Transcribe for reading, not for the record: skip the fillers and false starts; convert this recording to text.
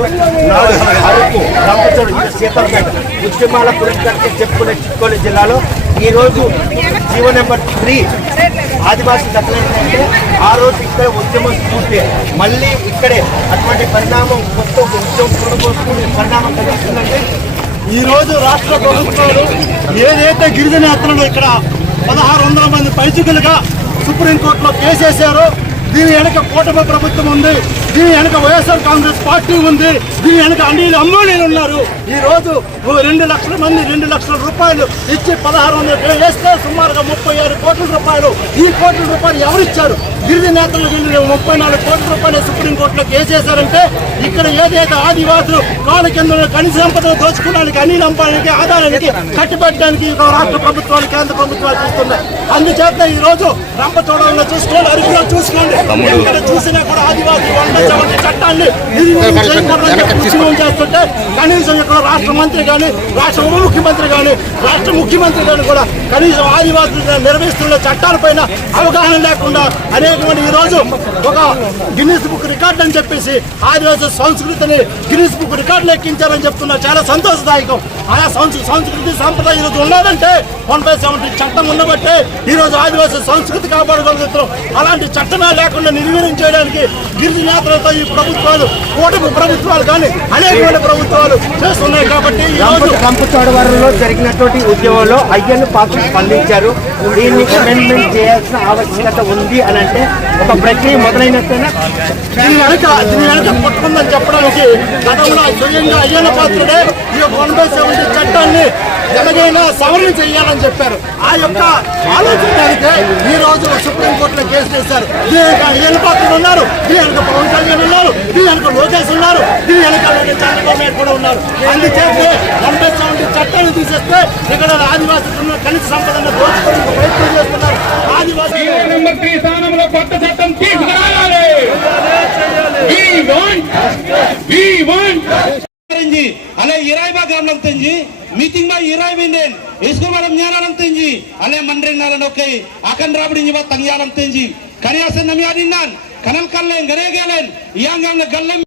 నాడు అరకు రంపచోడు సీతాపేట ఉద్యమాల పురస్కరించి చెప్పుకునే చిక్కోలు జిల్లాలో ఈరోజు జీవో నెంబర్ 3 ఆదివాసీ దక్కలేదంటే ఆ రోజు ఇక్కడ ఉద్యమం స్ఫూర్తి మళ్ళీ ఇక్కడే అటువంటి పరిణామం కొత్త ఉద్యమం పునరుపోసుకునే పరిణామం కలుగుతుందంటే ఈరోజు రాష్ట్ర ప్రభుత్వాలు ఏదైతే గిరిజన యాత్రలు ఇక్కడ 1600 మంది పైచికులుగా సుప్రీంకోర్టులో కేసేశారో దీని వెనక కూటమి ప్రభుత్వం ఉంది, దీని వెనక వైఎస్ఆర్ కాంగ్రెస్ పార్టీ ఉంది, దీని వెనక అన్నిలు అమ్మోనీలు ఉన్నారు. ఈ రోజు 2 లక్షల మంది 2 లక్షల రూపాయలు ఇచ్చి 1600 వేస్తే సుమారుగా 36 కోట్ల రూపాయలు. ఈ కోట్ల రూపాయలు ఎవరిచ్చారు? గిరిజన నేతలకు 34 కోట్ల రూపాయలు సుప్రీంకోర్టులో కేసేశారంటే ఇక్కడ ఏదైతే ఆదివాసులు కాళ్ళ కింద ఖనిజ సంపదను దోచుకోవడానికి అనిల్ అంబానీకి ఆదాయానికి కట్టుబెట్టడానికి రాష్ట్ర ప్రభుత్వాలు కేంద్ర ప్రభుత్వాలు చూస్తున్నాయి. అందుచేత ఈ రోజు రంపచోడవరంలో చూసుకోండి, అరకులో చూసుకోండి, ఎక్కడ చూసినా కూడా ఆదివాసీ చట్టాన్ని చేస్తుంటే కనీసం ఇక్కడ రాష్ట్ర మంత్రి కానీ రాష్ట్ర ఉప ముఖ్యమంత్రి కానీ రాష్ట్ర ముఖ్యమంత్రి కానీ కూడా కనీసం ఆదివాసులు నిర్వహిస్తున్న చట్టాలపైన అవగాహన లేకుండా అనేకమంది ఈ రోజు ఒక గిన్నిస్ బుక్ రికార్డు అని చెప్పేసి ఆదివాసీ సంస్కృతిని గిన్నిస్ బుక్ రికార్డులు ఎక్కించారని చెప్తున్నారు. చాలా సంతోషదాయకం. ఆయా సంస్కృతి సంప్రదాయం ఈరోజు ఉన్నదంటే 1/70 చట్టం ఉండబట్టే ఈరోజు ఆదివాసీ సంస్కృతి కాపాడగలుగుతాం. అలాంటి చట్టమే లేకుండా నిర్వీర్యం చేయడానికి గిరిజన నేతలతో ఈ ప్రభుత్వాలు కూటమి ప్రభుత్వాలు కానీ అనేకమైన ప్రభుత్వాలు చేస్తున్నాయి. కాబట్టి రంపచోడవరంలో జరిగినటువంటి ఉద్యమంలో అయ్యన్న పాత్ర స్పందించారు. దీన్ని అమెండ్మెంట్ చేయాల్సిన ఆవశ్యకత ఉంది అని అంటే ఒక ప్రక్రియ మొదలైనట్టేనా? దీని వెనక పుట్టుకుందని చెప్పడానికి గతంలో స్వయంగా అయ్యన్న పాత్రుడే ఈ 1/70 చట్టాన్ని ఎలాగైనా సవరణ చేయాలని చెప్పారు. ఆ యొక్క ఆలోచనకే ఈ రోజు సుప్రీంకోర్టులో కేసు చేశారు. దీని వెనక అయ్యన్న పాత్రుడు ఉన్నారు, దీని వెనక పవన్ కళ్యాణ్ ఉన్నారు, దీని వెనక లోకేష్ ఉన్నారు, దీని వెనక చంద్రబాబు నాయుడు కూడా ఉన్నారు. అందుచేత 1/70 చట్టాన్ని తీసేస్తే ఇక్కడ ఆదివాసీ కనీస సంపదను దోచుకోవడానికి ప్రయత్నం చేస్తున్నారు. ఆదివాసీ నెంబర్ 3 స్థానంలో కొత్త చట్టం తీసుకురావాలి. ale irai ba gamlam tenji meeting ba irai binden isko maram nyanalam tenji ale mandreng nalan okai akan rabdi nyiba tangyalam tenji kariasan nami adinnan kanal kallen gare galen yang gallam